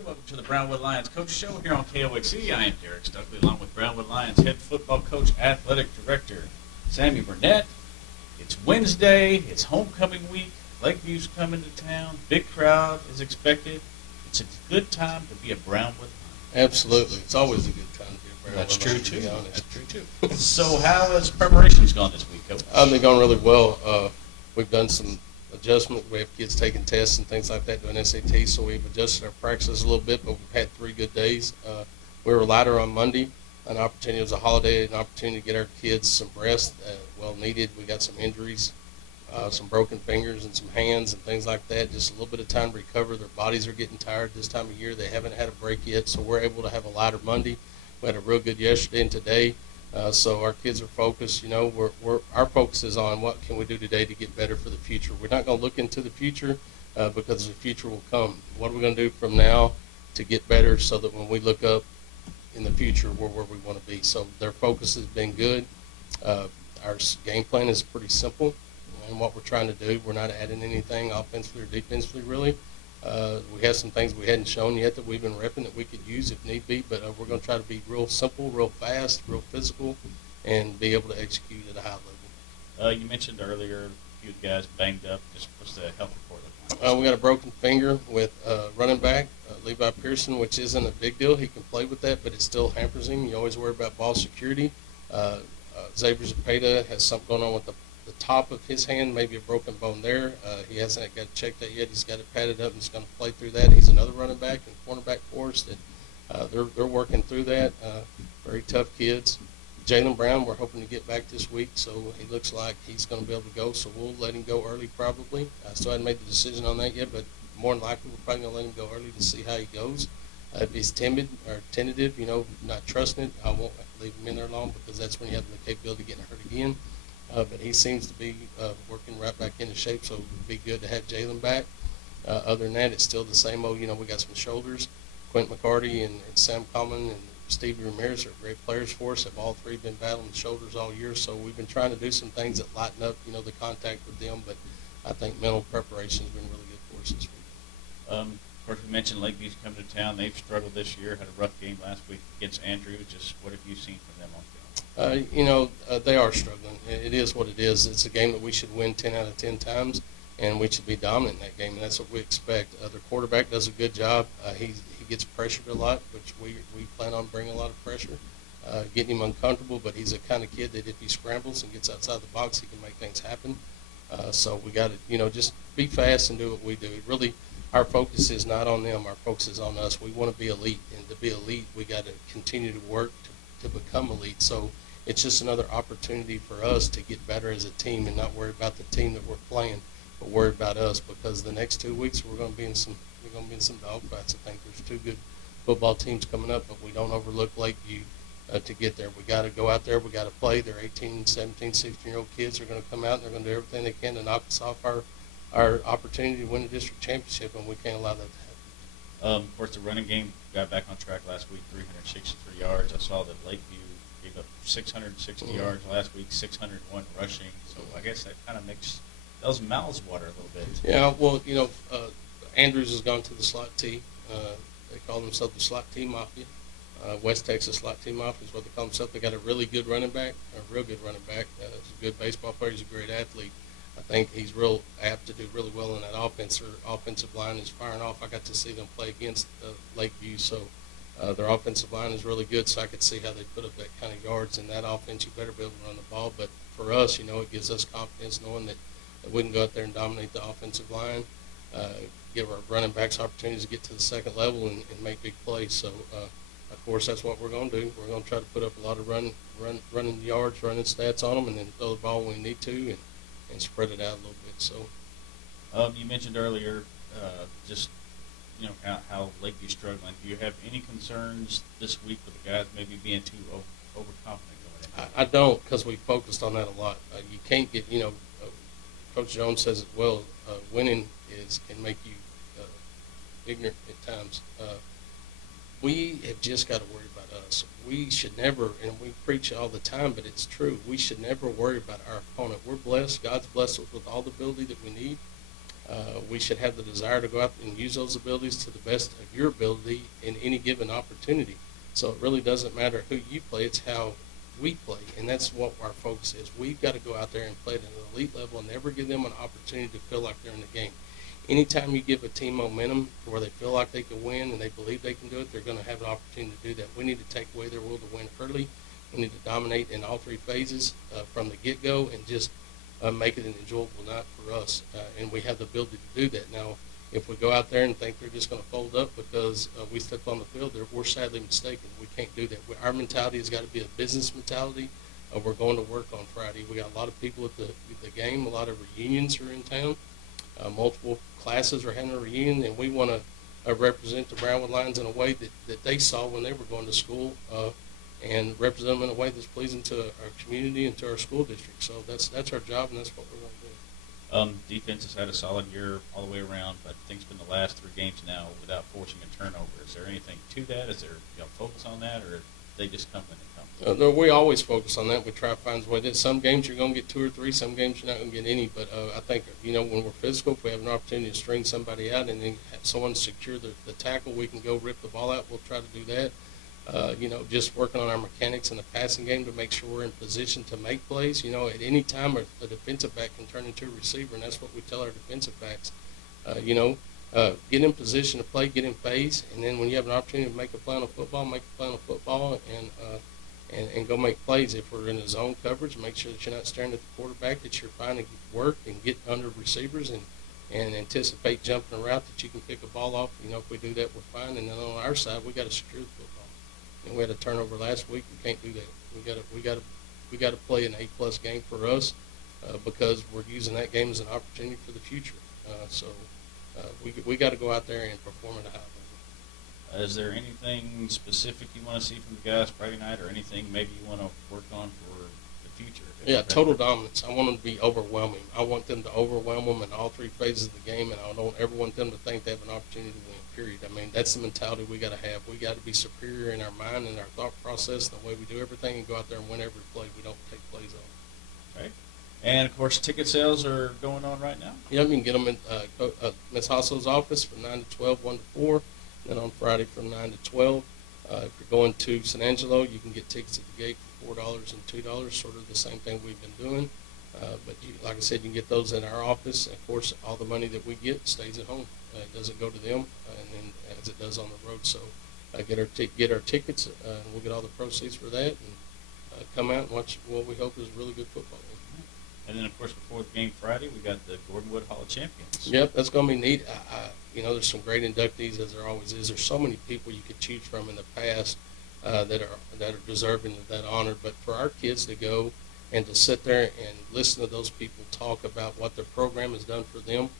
everybody. Welcome to the Brownwood Lions Coach Show here on KOXE. I am Derek Stuckley, along with Brownwood Lions head football coach, athletic director, Sammy Burnett. It's Wednesday. It's homecoming week. Lakeview's coming to town. Big crowd is expected. It's a good time to be a Brownwood Lion. Absolutely. It's always a good time to be a Brownwood That's true, Lion, too. to be honest. That's true, too. So how has preparations gone this week, Coach? They're going really well. We've done some adjustment. We have kids taking tests and things like that, doing SAT, so we've adjusted our practices a little bit, but we've had 3 good days. We were lighter on Monday. An opportunity, it was a holiday, an opportunity to get our kids some rest, well needed. We got some injuries, some broken fingers and some hands and things like that. Just a little bit of time to recover. Their bodies are getting tired this time of year. They haven't had a break yet, so we're able to have a lighter Monday. We had a real good yesterday and today. So our kids are focused. You know, our focus is on what can we do today to get better for the future. We're not going to look into the future because the future will come. What are we going to do from now to get better so that when we look up in the future, we're where we want to be? So their focus has been good. Our game plan is pretty simple, and what we're trying to do, we're not adding anything offensively or defensively really. We have some things we hadn't shown yet that we've been repping that we could use if need be, but we're going to try to be real simple, real fast, real physical, and be able to execute at a high level. You mentioned earlier a few guys banged up. Just what's the health report look like? We got a broken finger with running back, Levi Pearson, which isn't a big deal. He can play with that, but it still hampers him. You always worry about ball security. Xavier Zapata has something going on with the top of his hand, maybe a broken bone there. He hasn't got checked out yet. He's got it padded up and he's going to play through that. He's another running back and cornerback for us that they're working through that. Very tough kids. Jalen Brown, we're hoping to get back this week, so he looks like he's going to be able to go, so we'll let him go early probably. I still haven't made the decision on that yet, but more than likely we're probably going to let him go early to see how he goes. If he's timid or tentative, you know, not trusting it, I won't leave him in there long because that's when you have the capability of getting hurt again. But he seems to be working right back into shape, so it would be good to have Jalen back. Other than that, it's still the same old. You know, we got some shoulders. Quentin McCarty and Sam Coleman and Stevie Ramirez are great players for us. Have all 3 been battling the shoulders all year, so we've been trying to do some things that lighten up, you know, the contact with them. But I think mental preparation has been really good for us this week. Of course, we mentioned Lakeview's coming to town. They've struggled this year. Had a rough game last week against Andrew. Just what have you seen from them on field? You know, they are struggling. It is what it is. It's a game that we should win 10 out of 10 times, and we should be dominant in that game, and that's what we expect. Their quarterback does a good job. He gets pressured a lot, which we plan on bringing a lot of pressure, getting him uncomfortable, but he's a kind of kid that if he scrambles and gets outside the box, he can make things happen. So we got to, you know, just be fast and do what we do. It really, our focus is not on them. Our focus is on us. We want to be elite, and to be elite, we got to continue to work to become elite. So it's just another opportunity for us to get better as a team and not worry about the team that we're playing, but worry about us, because the next 2 weeks we're going to be in some dogfights. I think there's 2 good football teams coming up, but we don't overlook Lakeview to get there. We got to go out there. We got to play. They're 18, 17, 16-year-old kids. They're going to come out and they're going to do everything they can to knock us off our opportunity to win the district championship, and we can't allow that to happen. Of course, the running game got back on track last week, 363 yards. I saw that Lakeview gave up 660 yards last week, 601 rushing. So I guess that kind of makes those mouths water a little bit. Yeah, well, you know, Andrews has gone to the slot T. They call themselves the slot T Mafia. West Texas slot T Mafia is what they call themselves. They got a really good running back, a real good running back. He's a good baseball player. He's a great athlete. I think he's real apt to do really well in that offense. Their offensive line is firing off. I got to see them play against Lakeview, so their offensive line is really good, so I could see how they put up that kind of yards in that offense. You better be able to run the ball. But for us, you know, it gives us confidence knowing that we can go out there and dominate the offensive line, give our running backs opportunities to get to the second level and make big plays. So, of course, that's what we're going to do. We're going to try to put up a lot of running yards, running stats on them, and then throw the ball when we need to and spread it out a little bit. So, you mentioned earlier just, you know, how Lakeview's struggling. Do you have any concerns this week with the guys maybe being too overconfident going in? I don't, because we focused on that a lot. You can't get, you know, Coach Jones says it well, winning can make you ignorant at times. We have just got to worry about us. We should never, and we preach it all the time, but it's true, we should never worry about our opponent. We're blessed. God's blessed us with all the ability that we need. We should have the desire to go out and use those abilities to the best of your ability in any given opportunity. So it really doesn't matter who you play, it's how we play, and that's what our focus is. We've got to go out there and play at an elite level and never give them an opportunity to feel like they're in the game. Anytime you give a team momentum to where they feel like they can win and they believe they can do it, they're going to have an opportunity to do that. We need to take away their will to win early. We need to dominate in all three phases from the get-go and just make it an enjoyable night for us. And we have the ability to do that. Now, if we go out there and think they're just going to fold up because we step on the field, we're sadly mistaken. We can't do that. Our mentality has got to be a business mentality. We're going to work on Friday. We got a lot of people at the game. A lot of reunions are in town. Multiple classes are having a reunion, and we want to represent the Brownwood Lions in a way that they saw when they were going to school, and represent them in a way that's pleasing to our community and to our school district. So that's our job, and that's what we're going to do. Defense has had a solid year all the way around, but I think it's been the last 3 games now without forcing a turnover. Is there anything to that? Is there focus on that, or they just come when they come? No, we always focus on that. We try to find a way that some games you're going to get 2 or 3, some games you're not going to get any. But I think, when we're physical, if we have an opportunity to string somebody out and then have someone secure the tackle, we can go rip the ball out. We'll try to do that. Just working on our mechanics in the passing game to make sure we're in position to make plays. At any time, a defensive back can turn into a receiver, and that's what we tell our defensive backs. Get in position to play, get in phase, and then when you have an opportunity to make a play on a football, make a play on a football, and go make plays. If we're in a zone coverage, make sure that you're not staring at the quarterback, that you're finding work and get under receivers and anticipate jumping a route that you can pick a ball off. If we do that, we're fine. And then on our side, we got to secure the football. And we had a turnover last week. We can't do that. We got to play an A+ game for us because we're using that game as an opportunity for the future. We got to go out there and perform at a high level. Is there anything specific you want to see from the guys Friday night, or anything maybe you want to work on for the future? Yeah, total dominance. I want them to be overwhelming. I want them to overwhelm them in all 3 phases of the game, and I don't ever want them to think they have an opportunity to win, period. I mean, that's the mentality we got to have. We got to be superior in our mind and our thought process and the way we do everything, and go out there and win every play. We don't take plays off. Right. And, of course, ticket sales are going on right now? Yeah, you can get them in Ms. Hossel's office from 9 to 12, 1 to 4. Then on Friday from 9 to 12. If you're going to San Angelo, you can get tickets at the gate for $4 and $2, sort of the same thing we've been doing. But like I said, you can get those in our office. Of course, all the money that we get stays at home. It doesn't go to them, and then as it does on the road. So get our tickets, and we'll get all the proceeds for that, and come out and watch what we hope is a really good football game. And then, of course, before the game Friday, we got the Gordonwood Hall of Champions. Yep, that's going to be neat. There's some great inductees, as there always is. There's so many people you could choose from in the past that are deserving of that honor. But for our kids to go and to sit there and listen to those people talk about what their program has done for them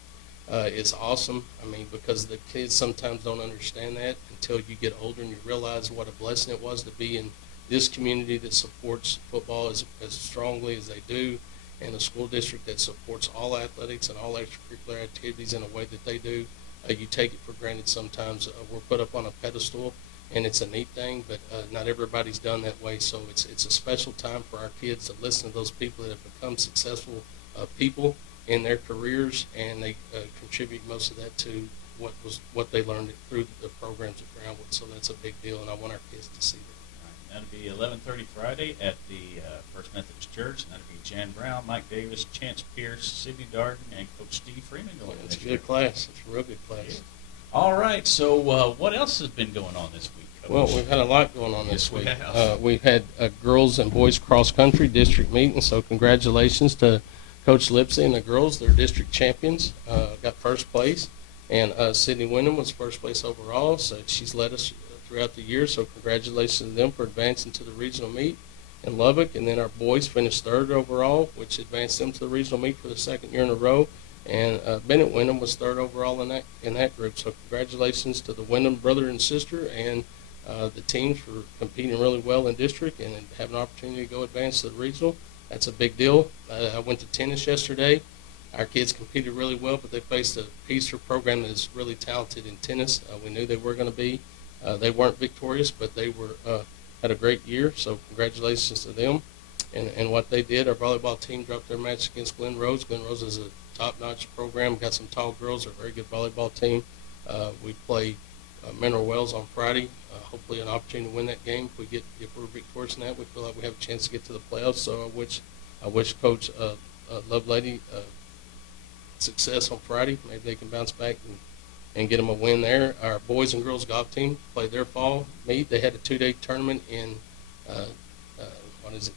is awesome. I mean, because the kids sometimes don't understand that until you get older and you realize what a blessing it was to be in this community that supports football as strongly as they do, and a school district that supports all athletics and all extracurricular activities in a way that they do. You take it for granted sometimes. We're put up on a pedestal, and it's a neat thing, but not everybody's done that way. So it's a special time for our kids to listen to those people that have become successful people in their careers, and they contribute most of that to what they learned through the programs at Brownwood. So that's a big deal, and I want our kids to see that. That'll be 11:30 Friday at the First Methodist Church, and that'll be Jan Brown, Mike Davis, Chance Pierce, Sidney Darden, and Coach Steve Freeman going. It's a good class. It's a real good class. Yeah. All right. So what else has been going on this week, Coach? Well, we've had a lot going on this week. We We've had a girls and boys cross country district meeting, so congratulations to Coach Lipsy and the girls. They're district champions. Got first place, and Sydney Wyndham was first place overall. So she's led us throughout the year, so congratulations to them for advancing to the regional meet in Lubbock. And then our boys finished third overall, which advanced them to the regional meet for the 2nd year in a row. And Bennett Wyndham was third overall in that group. So congratulations to the Wyndham brother and sister and the teams for competing really well in district and having an opportunity to go advance to the regional. That's a big deal. I went to tennis yesterday. Our kids competed really well, but they faced a Peacer program that is really talented in tennis. We knew they were going to be. They weren't victorious, but they had a great year, so congratulations to them. and what they did. Our volleyball team dropped their match against Glen Rose. Glen Rose is a top-notch program. Got some tall girls. They're a very good volleyball team. We play Mineral Wells on Friday. Hopefully, an opportunity to win that game. If we're victorious in that, we feel like we have a chance to get to the playoffs. So I wish Coach Lovelady success on Friday. Maybe they can bounce back and get them a win there. Our boys and girls golf team played their fall meet. They had a 2-day tournament in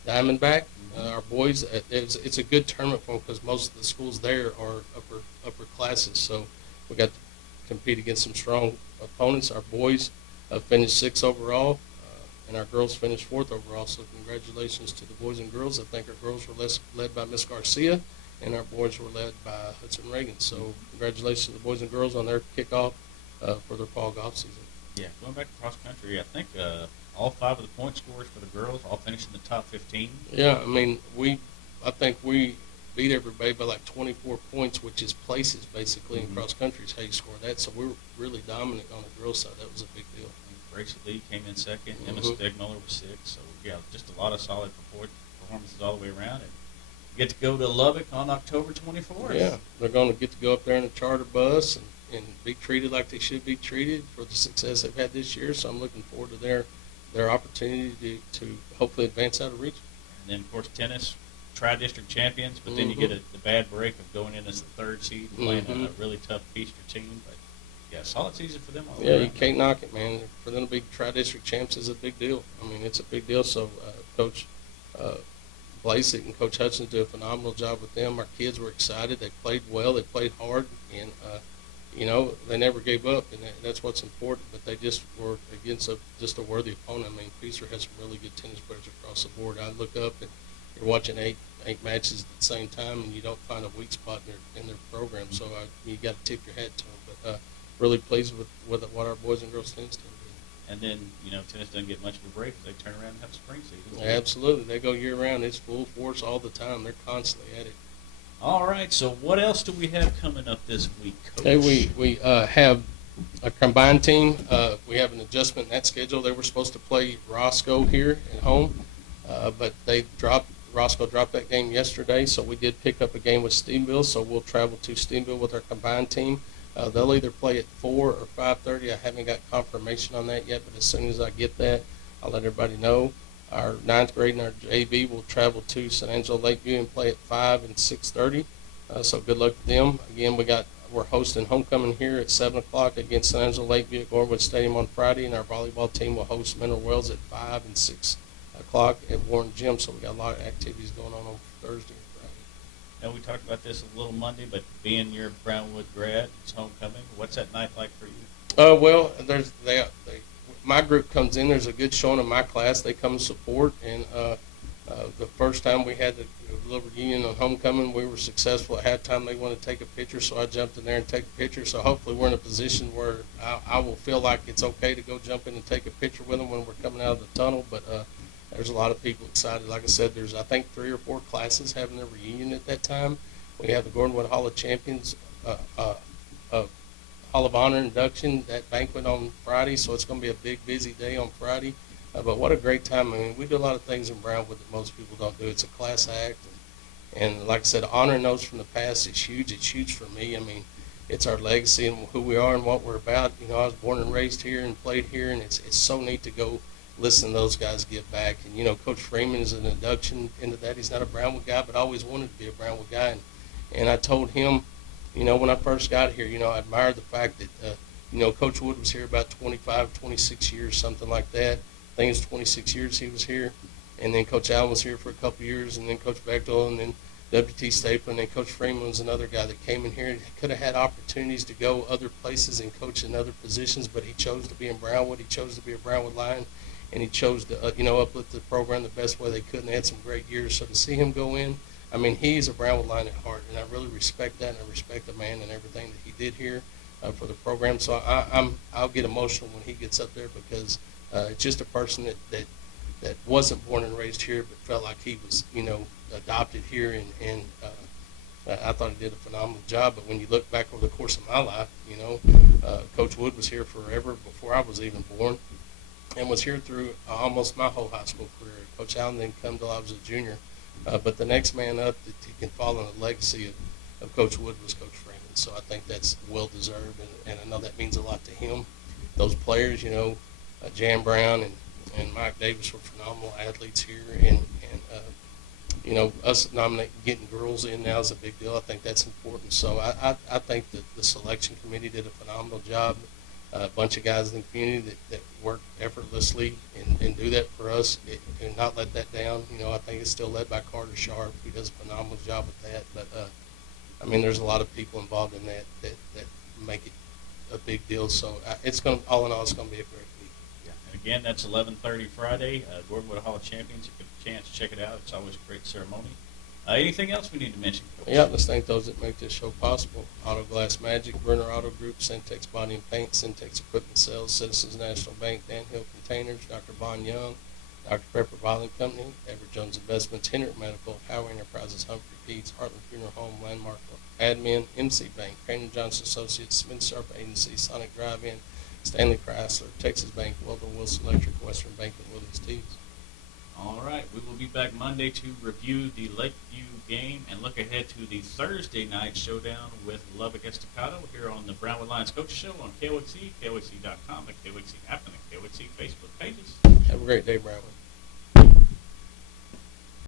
Diamondback. Our boys, it's a good tournament for them because most of the schools there are upper classes. So we got to compete against some strong opponents. Our boys finished 6th overall, and our girls finished 4th overall. So congratulations to the boys and girls. I think our girls were led by Miss Garcia, and our boys were led by Hudson Reagan. So congratulations to the boys and girls on their kickoff for their fall golf season. Yeah, going back to cross country, I think all 5 of the point scorers for the girls all finished in the top 15. Yeah, I mean, I think we beat everybody by like 24 points, which is places basically in cross country is how you score that. So we were really dominant on the girls' side. That was a big deal. Gracie Lee came in 2nd. Emma Stegmuller was 6th. So yeah, just a lot of solid performances all the way around. And you get to go to Lubbock on October 24th. Yeah, they're going to get to go up there in a charter bus and be treated like they should be treated for the success they've had this year. So I'm looking forward to their opportunity to hopefully advance out of region. And then, of course, tennis, tri-district champions, but then you get the bad break of going in as the 3rd seed and playing a really tough Easter team. But, yeah, solid season for them. Yeah, you can't knock it, man. For them to be tri-district champs is a big deal. I mean, it's a big deal. So Coach Blasek and Coach Hudson did a phenomenal job with them. Our kids were excited. They played well. They played hard. And, they never gave up, and that's what's important. But they just were against just a worthy opponent. I mean, Feaster has some really good tennis players across the board. I look up, and you're watching eight matches at the same time, and you don't find a weak spot in their program. So you got to tip your hat to them. But really pleased with what our boys and girls tennis team did. And then, tennis doesn't get much of a break. They turn around and have a spring season. Absolutely. They go year-round. It's full force all the time. They're constantly at it. All right, so what else do we have coming up this week, Coach? Okay, we have a combined team. We have an adjustment in that schedule. They were supposed to play Roscoe here at home, but Roscoe dropped that game yesterday, so we did pick up a game with Stephenville, so we'll travel to Stephenville with our combined team. They'll either play at 4 or 5:30. I haven't got confirmation on that yet, but as soon as I get that, I'll let everybody know. Our 9th grade and our JV will travel to San Angelo Lakeview and play at 5 and 6:30. So good luck to them. Again, we're hosting homecoming here at 7 o'clock against San Angelo Lakeview at Brownwood Stadium on Friday, and our volleyball team will host Mineral Wells at 5 and 6 o'clock at Warren Gym. So we got a lot of activities going on Thursday and Friday. Now, we talked about this a little Monday, but being your Brownwood grad, it's homecoming. What's that night like for you? Well, my group comes in. There's a good showing in my class. They come support, and the first time we had the little reunion on homecoming, we were successful. At halftime, they wanted to take a picture, so I jumped in there and take a picture. So hopefully we're in a position where I will feel like it's okay to go jump in and take a picture with them when we're coming out of the tunnel. But there's a lot of people excited. Like I said, there's, I think, 3 or 4 classes having their reunion at that time. We have the Gordonwood Hall of Champions Hall of Honor induction, that banquet on Friday, so it's going to be a big, busy day on Friday. But what a great time. I mean, we do a lot of things in Brownwood that most people don't do. It's a class act. And like I said, honoring those from the past is huge. It's huge for me. I mean, it's our legacy and who we are and what we're about. I was born and raised here and played here, and it's so neat to go listen to those guys give back. And, Coach Freeman is an induction into that. He's not a Brownwood guy, but always wanted to be a Brownwood guy. And I told him, when I first got here, I admired the fact that, Coach Wood was here about 25, 26 years, something like that. I think it's 26 years he was here. And then Coach Allen was here for a couple of years, and then Coach Bechtel, and then W.T. Stapler, and then Coach Freeman was another guy that came in here and could have had opportunities to go other places and coach in other positions, but he chose to be in Brownwood. He chose to be a Brownwood Lion, and he chose to, uplift the program the best way they could, and they had some great years. So to see him go in, I mean, he's a Brownwood Lion at heart, and I really respect that, and I respect the man and everything that he did here for the program. So I'll get emotional when he gets up there because it's just a person that wasn't born and raised here but felt like he was, adopted here, and I thought he did a phenomenal job. But when you look back over the course of my life, Coach Wood was here forever before I was even born. and was here through almost my whole high school career. Coach Allen didn't come till I was a junior, but the next man up that he can follow in the legacy of Coach Wood was Coach Freeman. So I think that's well deserved, and I know that means a lot to him. Those players, Jan Brown and Mike Davis were phenomenal athletes here, and us getting girls in now is a big deal. I think that's important. So I think that the selection committee did a phenomenal job. A bunch of guys in the community that work effortlessly and do that for us and not let that down. I think it's still led by Carter Sharp, who does a phenomenal job with that. But, there's a lot of people involved in that make it a big deal. So all in all, it's going to be a great week. Yeah. And again, that's 11:30 Friday. Brownwood Hall of Champions. If you get a chance, check it out. It's always a great ceremony. Anything else we need to mention, Coach? Yeah, let's thank those that make this show possible. Auto Glass Magic, Werner Auto Group, Syntex Body and Paint, Syntex Equipment Sales, Citizens National Bank, Dan Hill Containers, Dr. Bon Young, Dr. Pepper Bottling Company, Edward Jones Investments, Henry Medical, Howard Enterprises, Humphrey Pete's, Heartland Funeral Home, Landmark Admin, MC Bank, Crane & Johnson Associates, Smith Sharp Agency, Sonic Drive-In, Stanley Chrysler, Texas Bank, Weldon Wilson Electric, Western Bank, and Willie's Tees. All right, we will be back Monday to review the Lakeview game and look ahead to the Thursday night showdown with Lubbock Estacado here on the Brownwood Lions Coaches Show on KOXC, KOXC.com, the KOXC app, and the KOXC Facebook pages. Have a great day, Brownwood.